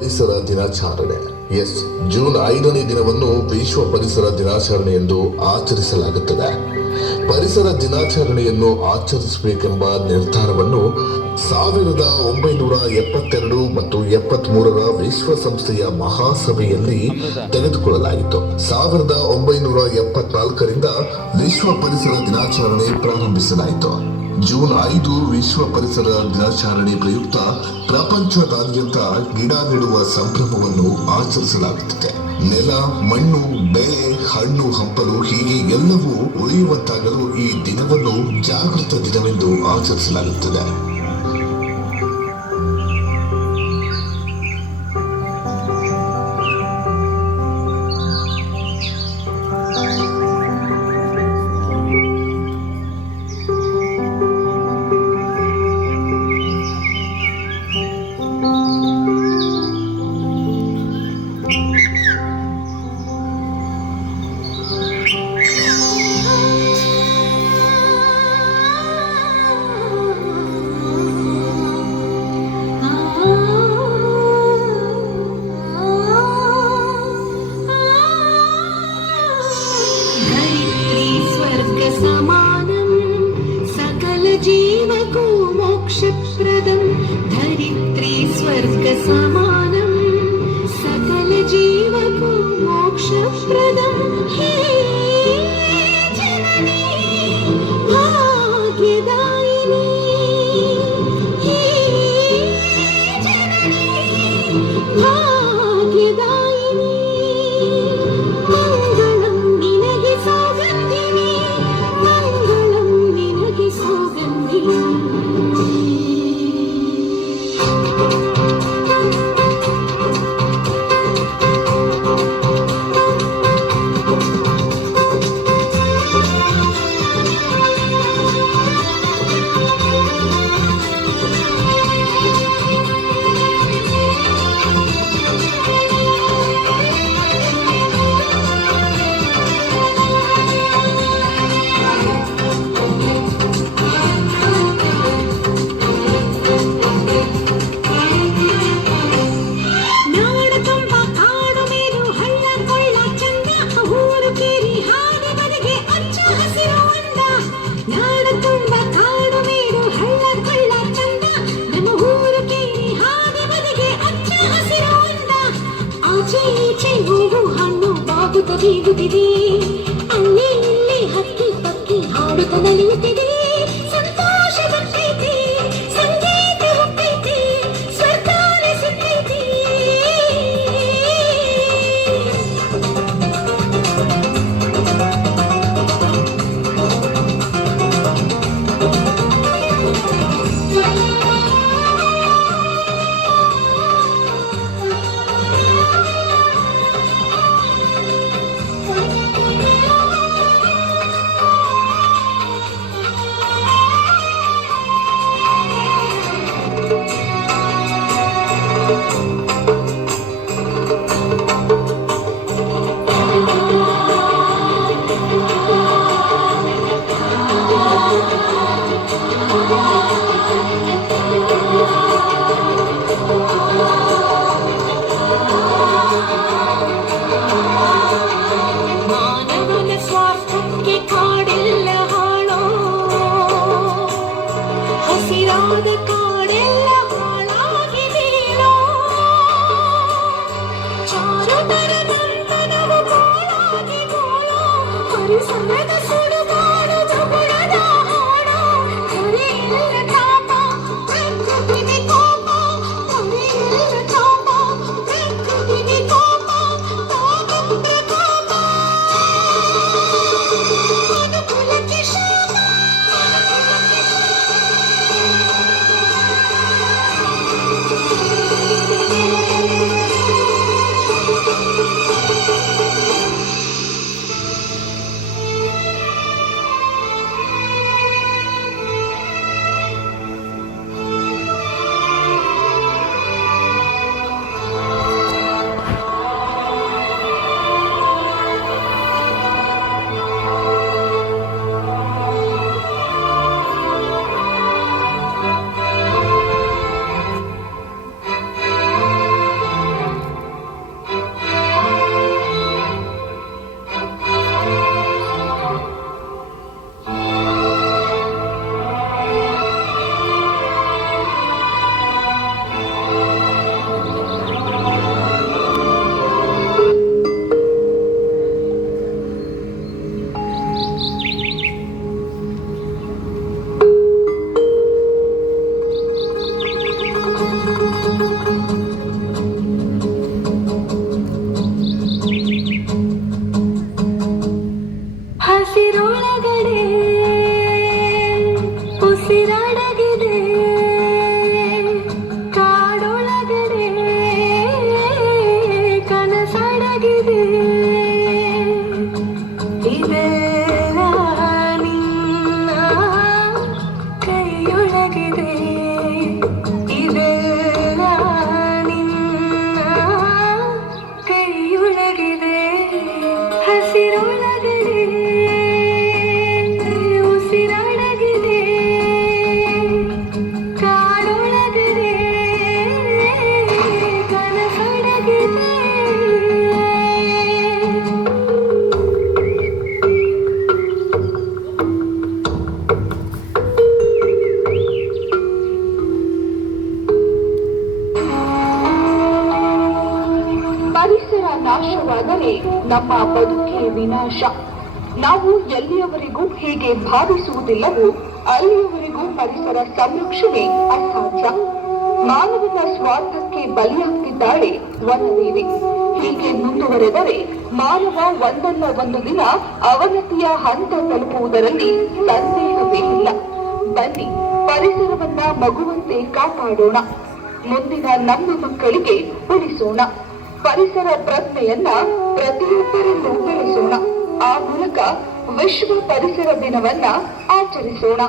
ಪರಿಸರ ದಿನಾಚರಣೆ. ಜೂನ್ 5ನೇ ದಿನವನ್ನು ವಿಶ್ವ ಪರಿಸರ ದಿನಾಚರಣೆ ಎಂದು ಆಚರಿಸಲಾಗುತ್ತದೆ. ಪರಿಸರ ದಿನಾಚರಣೆಯನ್ನು ಆಚರಿಸಬೇಕೆಂಬ ನಿರ್ಧಾರವನ್ನು 1972 ಮತ್ತು 73ರ ವಿಶ್ವಸಂಸ್ಥೆಯ ಮಹಾಸಭೆಯಲ್ಲಿ ತೆಗೆದುಕೊಳ್ಳಲಾಯಿತು. 1974ರಿಂದ ವಿಶ್ವ ಪರಿಸರ ದಿನಾಚರಣೆ ಪ್ರಾರಂಭಿಸಲಾಯಿತು. ಜೂನ್ 5 ವಿಶ್ವ ಪರಿಸರ ದಿನಾಚರಣೆ ಪ್ರಯುಕ್ತ ಪ್ರಪಂಚದಾದ್ಯಂತ ಗಿಡ ನೆಡುವ ಸಂಭ್ರಮವನ್ನು ಆಚರಿಸಲಾಗುತ್ತದೆ. ನೆಲ, ಮಣ್ಣು, ಬೆಳೆ, ಹಣ್ಣು, ಹಂಪಲು ಹೀಗೆ ಎಲ್ಲವೂ ಉಳಿಯುವಂತಾಗಲು ಈ ದಿನವನ್ನು ಜಾಗೃತ ದಿನವೆಂದು ಆಚರಿಸಲಾಗುತ್ತದೆ. धरित्री स्वर्ग समानं सकल जीवको मोक्षप्रदं हे जननी भाग्यदायिनी हे जननी भाग्यदायिनी मंगलं निनगे सौगन्धिनी मंगलं निनगे सौगन्धिनी. ಬೀಗುತ್ತಿದೆ ಅಲ್ಲಿ ಇಲ್ಲಿ ಹಕ್ಕಿ ಪಕ್ಕಿ ಹಾಡುತ್ತ ನಲಿಯುತ್ತಿದೆ. ಸಂತೋಷ ಬರ್ತೈತಿ, ಸಂಗೀತ ಹುಟ್ಟೈತಿ, ಸ್ವರ್ಗಾನೆ ಸಿಕ್ಕೈತಿ. ಹಸಿರೊಳಗಿದೆ ಇದೆಲ್ಲ ನಿನ್ನ ಕೈಯೊಳಗಿದೆ ಇದೆಲ್ಲ ನಿನ್ನ ಕೈಯೊಳಗಿದೆ ಹಸಿರೊಳಗಡೆ ಉಸಿರೊಳಗಿದೆ ಕಾಡೊಳಗಡೆ ಕನಸೊಳಗಿದೆ ಪರಿಸರ ನಾಶವಾದರೆ ನಮ್ಮ ಬದುಕೇ ವಿನಾಶ. ನಾವು ಎಲ್ಲಿಯವರೆಗೂ ಹೀಗೆ ಭಾವಿಸುವುದಿಲ್ಲವೋ ಅಲ್ಲಿಯವರೆಗೂ ಪರಿಸರ ಸಂರಕ್ಷಣೆ ಅಸಾಧ್ಯ. ಮಾನವನ ಸ್ವಾರ್ಥಕ್ಕೆ ಬಲಿಯಾಗ್ತಿದ್ದಾಳೆ ವನದೇವಿ. ಹೀಗೆ ಮುಂದುವರೆದರೆ ಮಾನವ ಒಂದಲ್ಲ ಒಂದು ದಿನ ಅವನತಿಯ ಹಂತ ತಲುಪುವುದರಲ್ಲಿ ಸಂದೇಹವೇ ಇಲ್ಲ. ಬನ್ನಿ, ಪರಿಸರವನ್ನ ಮಗುವಂತೆ ಕಾಪಾಡೋಣ. ಮುಂದಿನ ನಮ್ಮ ಮಕ್ಕಳಿಗೆ ಉಳಿಸೋಣ. ಪರಿಸರ ಪ್ರಜ್ಞೆಯನ್ನ ಪ್ರತಿಯೊಬ್ಬರಲ್ಲೂ ಬೆಳೆಸೋಣ. ಆ ಮೂಲಕ ವಿಶ್ವ ಪರಿಸರ ದಿನವನ್ನ ಆಚರಿಸೋಣ.